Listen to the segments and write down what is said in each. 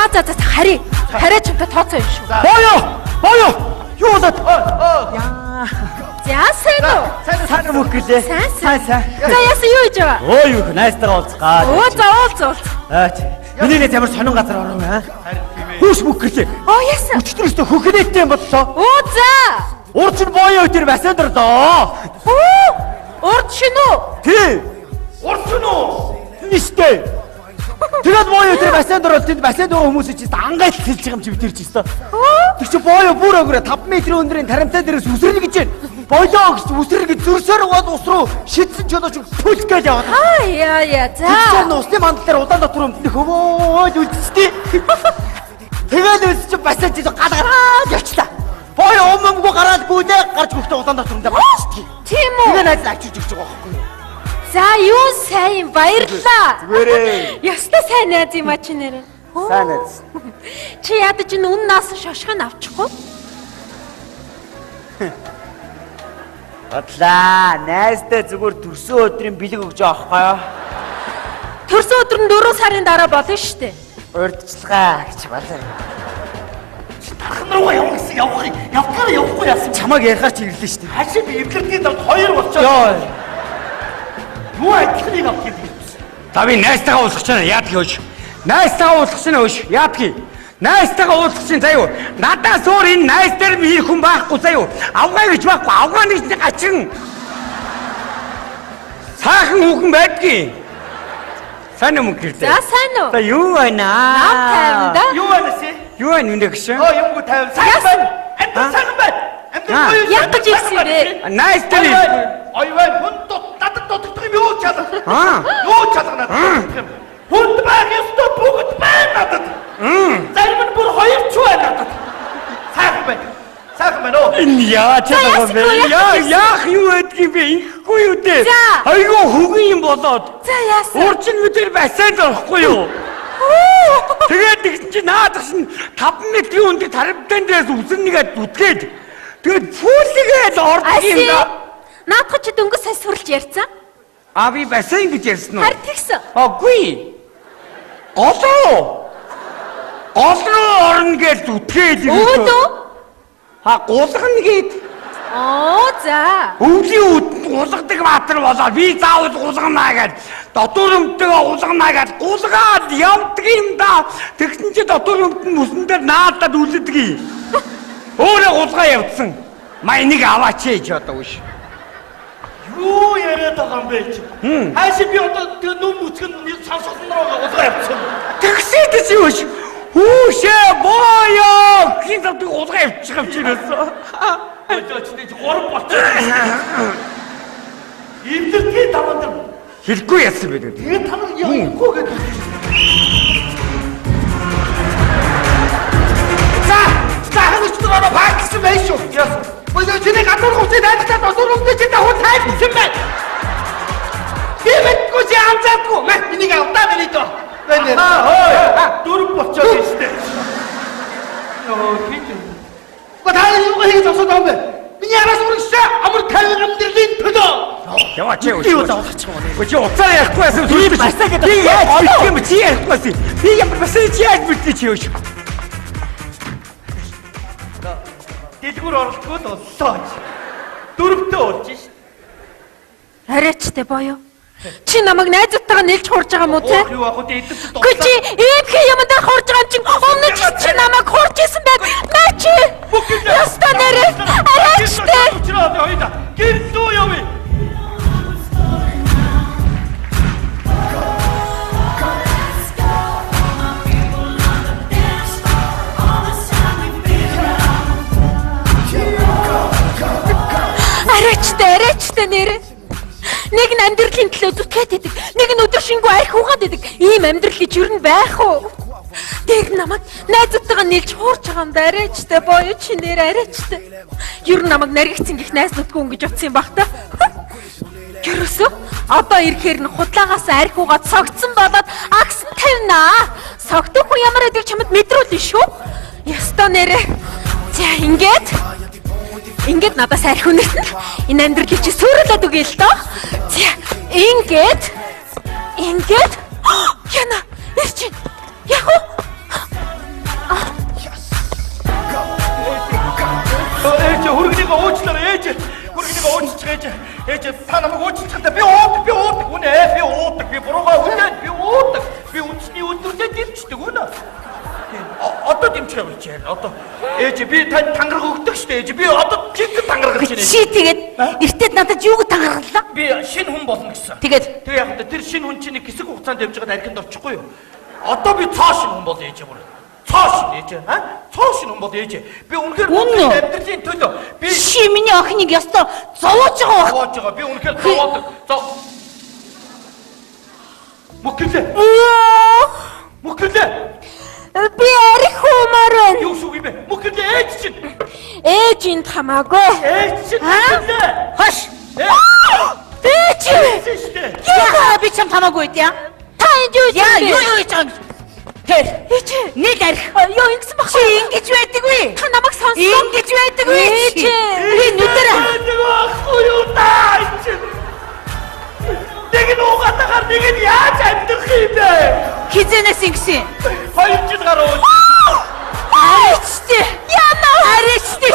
Хараа чамтай тооцоо юм шүү. Боё. Юу болоод? Яа. Сайн уу? Сайн мөх гэлээ. Сайн. За яасан юу хийж байгаа? Юу найстайгаа уулзгаа. Уулз. Миний нэг ямар сонин газар оров аа. Хүүш мөх гэлээ. Яасан? Өчтөрөөсөө хөхнээтэй юм боллоо. Урд чинь боё өтер басаад орлоо. Урд шинүү. Тий. Урд шинүү. Тийштэй. Тэгээд боё өтер басаад ороод тэнд басаад байгаа хүмүүс чинь ангайт хэлж байгаа юм чи битэрч өстөө. Тэг чи боё бүр өгөрө 5 метрийн өндрийн тарамтай дээрээс үсрэл гэж байна. Боё гэж үсрэл гэж зөрсөөр гоод ус руу шидсэн ч одоо ч пүлж гэж яваад. Яа. Тэр усны мандал дээр удаан дотор өмдөх өвөө үлдчихтий. Тэгээд үс чи басаад чи галгараад явчлаа. Боё өмгөө гараад гүнээ гарч хөхтө удаан дотор өмдөө баашгүй. Тийм үү? Тэгээд найз авчиж өгч байгаа байхгүй юу? За юу сайн баярлаа. Зүгээрээ. Ястаа сайн найз юм а чи нэрээ. Сайн найз. Чи ядаж энэ үннээс шошгоо авчихгүй? Бодлаа, найзтай зүгээр төрсөн өдрийн бэлэг өгч авахгүй юу? Төрсөн өдөр нь 4 сарын дараа болно шүү дээ. Урдчлага гэж балаа. Тархан руугаа явах гэсэн явахгүй яасан. Чамайг ярихаар чи ирлээ шүү дээ. Хашиг би эвлэрдийн давд 2 болчихоо. Юу айтлахыг авах юм бэ? Та би найстайгаа уулзах чинь яадаг юм ш? Найстайгаа уулзах чинь ш? Яадаг? Найстайгаа уулзах чинь заяа. Надаас өөр энэ найз дээр минь хүн байхгүй заяа. Авгаа гэж байхгүй. Авгаа нэг гачин. Сайхан хүүхэн байдгийг. Сайн юм гэрдээ. За сайн уу? За юу байна? Нам тайванда. Юу байнас? Юу байна үнэ гэсэн? Юмгүй тайван. Сайхан байна. Сайхан байна. Яг гэж ирсэн бэ? Найз дээр. Ойваа хүн надад дутагдах юм юу чалах? Юу чалах надад? Хүнд байх ёстой бүгд байна надад. Зарим нь бүр 2 ч байна надад. Сайхан байна. Энэ яа чамаа бэ? Яах юу гэдгийг би инхгүй юу дээ. Айгуу хөгийн юм болоод. За яасан? Урчин мэдэр басаад орохгүй юу? Тэгээд тэгсэн чи наадах шин 5 метрийн өндөр тарамтан дээрээс үсэрнийгээ зүтгээд тэгээд фүүлгээд ордог юм да. Наадах чи дөнгөс сая сүрлж ярьсан? Би басаан гэж ярьсан уу? Харин тэгсэн. Үгүй. Гол руу орно гэж зүтгээд Өөдөө? Гулгана гээд. За. Өвлийн үдэнд гулгадаг баатар болоо би заавал гулганаа гэж дотор өмтөөгөө гулганаа гэж гулгаад явдаг юм да. Тэгсэн чи дотор өмтөн мөсөн дээр наадад үлддэг юм. Өөрөө гулгаа явдсан. Энийг аваач гэж одоо биш. юу яриад байгаа юм бэ чи? Хаашаа би одоо тэр нүм нүцгэн сонсгон руу гулгаа явцсан. Тэгсээд чи юу ш? Хүүшээ боёо! Хин завд гулгаа явчих юм чи нөөсөө. Өөч чи 3 болчихсон. Эвдэрхий даваад Хэлэхгүй яасан бэ гэдэг. тэгээд та нар явахгүй гэдэг. За ханаач дараа багсан байж шүү. Яасан? Боёо чиний гадуур хувцас найдахтаа дотор өмдөж чи давуу тайлбарсан байна. Гэмэхгүй чи амжаадгүй. Энийг авдаа миний доо. Дөрөв болчихоо гэжтэй. Хит. Батаа юу хийж авсан юм бэ? Миний араас үргэлжлээ амар 50 амдэрлийн төлөө. Яваач юу. Чи уцаа ярихгүй байсан. Би басаа гэдэг. Би яаж хэлэх юм чи ярихгүй байсан. Би ямар басаа чи яаж мэдээ чи юу. Дэлгүр оролцгүй л боллоо. Дөрөвтөө урж шít. Арайчтай боёо. Чи намайг найзтайгаа нэлж хуурж байгаа мó те? Юу ах уу эдгээр чи Гү чи иймхэн юм дээр хуурж байгаа юм чинь өмнө чи намайг хуурж исэн байг. Наа чи. Ястаа нэрээ. Арайчтай. Гэрдүү явъя. Арайчтай нэрээ. Нэг нь амьдралын төлөө зүтгээд идэг. Нэг нь өдөр шингүү арх угаад идэг. Ийм амьдрал гэж юу н байх уу? Дээр намайг найзуудтайгаа нэлж хуурж байгаа юм да. Арайчтай боёо чи нэр арайчтай. Юу намайг наригцсан гих найзнуудгүй ингэж утсан юм бах та. Гэрөөсөө одоо ирэхээр нь худлагаас арх угаад согтсон болоод агс нь тавинаа. Согтох хүн ямар байдаг чамд мэдрүүлнэ шүү. Ястаа нэрээ. За ингээд надаас арх үнэсэн. Энэ амьдралыг чи сүрүүлээд үгүй л доо. За ингээд яна ирчин. Яг уу. ээж хөргөнийг уучлаарай ээж. Хөргөнийг уучлаач ээж. Та намайг уучлахтаа би уудаг үнэ. Би уудаг. Би буруугаа үнэ. Би уудаг. Би үнсний өдрөдөө дэмждэг үнэ. Одоо дэмжих явж байна. Одоо ээж би тань тангараг өгдөг штэ ээж. Би одоо чиг тангарагч байна. Чи тэгээд эртээд надад юуг тангаргалаа? Би шинэ хүн болно гэсэн. Тэгээд яг тэр шинэ хүн чинь хэсэг хугацаанд явж байгаад архинд орчихгүй юу? Одоо би цоо шинэ хүн бол ээж бүр. Цоо шинэ ээж цоо шинэ хүн бол ээж. Би үнэхээр амьдралын төлөө би чи миний охиныг ёстой зовоож байгаа. Зовоож байгаа. Би үнэхээр зовоодаг. Мөхөрлөө. Би арих хуумаар байна. Юу шүү юм бэ? Мөхөрлөө ээж чинь. Ээж энд хамаагүй. Ээж чинь мөхөрлөө. Хош. Ээж. Яа би чам хамаагүй дээ. Та энд юу хийж байгаа юм? Тэр. Ээж. Нэг арих. Юу ингэсэн баг. Чи ингэж байдаггүй. Та намайг сонссон. Ингэж байдаггүй. Ээж. Би нүдэрэ. Ахгүй юу таа. Нэг нь угаатагаар нэг нь яаж амьдрах юм бэ? Хизэнээс ингэсэн. 2 жил гаруй. Аричтэй. Яна аричтэй.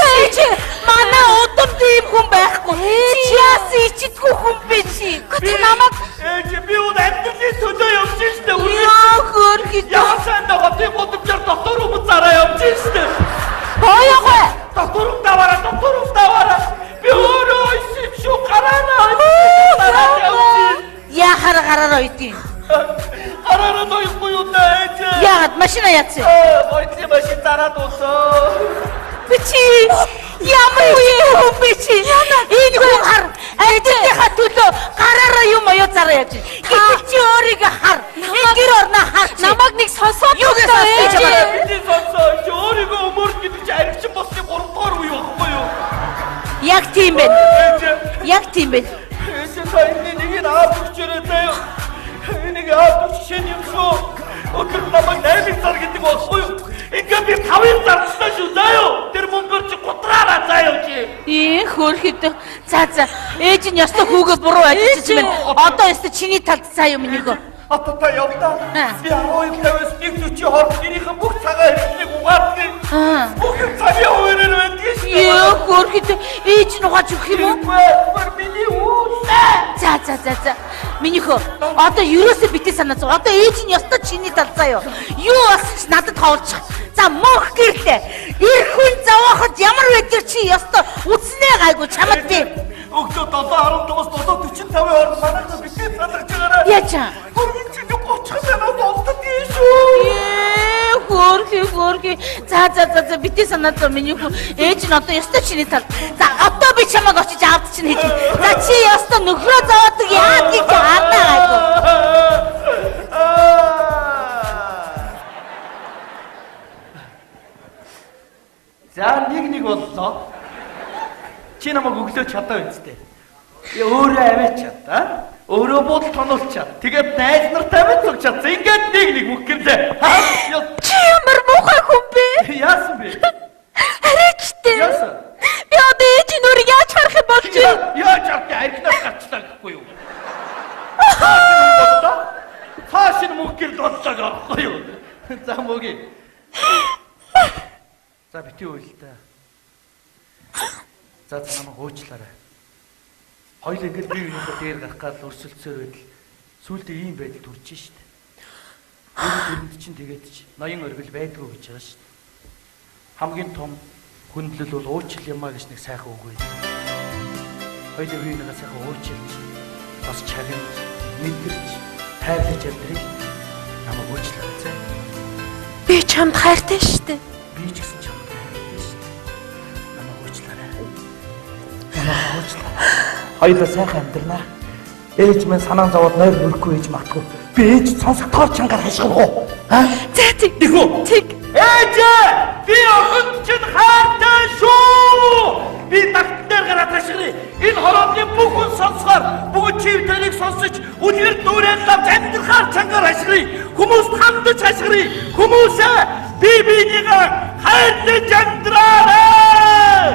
Манай удамд ийм хүн байхгүй. Чи яас ичдэггүй хүн бэ чи? Та намайг ээж би өөр амьдралын төлөө явж штэ. Яа хөргид. Яасан дагатын бодомжоор доктор умцаараа явж штэ. Боёгоо. Доктор даваараа. Би өөрөө исэм шүү гараана. Яа гараараа үйдин. Гараараа дохгүй юу ээж. Яагаад машина яатсан? Бойцны машин зараад уусаа. Бичи. Ямар үе бичи. Энэ хүн хар. Айдынхаа төлөө гараараа юм аяа зараа яаж. Гэтэл чи өөрийгөө хар. Гэр орноо хар. Намайг нэг сонсоод юу гэж сонсож байгаа. Би сонсоо. Өөрийгөө өмөрч гэдэг чи аригчин болсны 3 дугаар үе байхгүй юу? Яг тийм байна. Яг тийм байна. Ээж таны нэг нь аав өгчээрэй заяа. Энийг аав өгчшээ юм шүү. Өдөр намайг 8 сар гэдэг болохгүй юу? Ингээ би 5 сар шүү заяа. Тэр мөнгөөр чи гутраараа заяа чи. Хөөрхөд. За. Ээж нь ёстой хүүгээ буруу ажиллаж байна. Одоо ёстой чиний талд заяа минийгөө. Атата явдаа. Би 12-аас 140 хооронд гэрийнхэн бүх цагаан хэрэглээг угаадгийг. Бүх юм цагаан өөрөөр байдгийг шүү. Яа хөөрхөд. Ээж нь угааж өгөх юм уу? Миний үсэ. За. Минийхөө. Одоо юусоо битээ санаа зов. Одоо ээж нь ёстой чиний талд заяа. Юу болсон ч надад тоолчих. За мөнх гэрлээ. Ир хүн зовооход ямар байдэр чи ёстой үснэ гайгүй чамд би. Өгдөө 7.15-аас 7.45 хооронд манайх битээ санагч байгаарай. Яачаа. Хөргөч чи 30 минут болдог тийм шүү. Хөөрхи. За битээ санаа зов миний хүн. Ээж нь одоо ёстой чиний талд. За одоо би чамайг очиж аавд чинь хэлье. За чи ёстой нөхрөө зовоодаг яадгийг чи хаалнаа гайгүй. За нэг боллоо. Чи намайг өглөө чадаа үсттэй. Би өөрөө аваач чадаа. Өөрөө бодол тонолч чад. Тэгээд найз нартай аваад чадсан. Ингээд нэг мөхгөлээ. Чи ямар муухай хүн бэ? Яасан бэ? Аричтэй. Яасан? Би одоо ээж нь өөр яаж харах юм болж байна? Яаж харах архинаас гарчлаа гэхгүй юу? Хаашин мөхгөл боллоо гэхгүй юу? За мөгийн. За битгий уйл та. За намайг уучлаарай. Хоёул ингээд би өнөөхөө дээр гарах гал өрсөлдсөөр байдал сүүлдээ ийм байдал төрж штэ. Үүнд чинь тэгээд чи ноён оргил байдгүй гэж байгаа штэ. Хамгийн том хүндлэл бол уучлал юмаа гэж нэг сайхан үг байд. Хоёул би нэг сайхан уучлалч бас чагнаж мэдэрч тайрлаж амьдрыг намайг уучлаарай заа. Би чамд хайртай штэ. Би ч гэсэн чамд хайртай штэ. Намайг уучлаарай. Хоёулаа сайхан амьдрнаа. Ээж минь санаан зовоод нойр нүрэхгүй ээж магтгүй. Би ээж сонсох тоор чангаар хашгив уу? За тэг. Ээж! Би охин чинь хайртай шүү! Би тагтаар гараад хашгирий. Энэ хороодны бүх хүн сонсохоор бүгд чивтэрийг сонсож үлгэр дүүрэн лавж амьдрахаар чангаар хашгирий. Хүмүүст хандаж хашгирий. Хүмүүсээ би бинийг хайрлаж амьдраарай!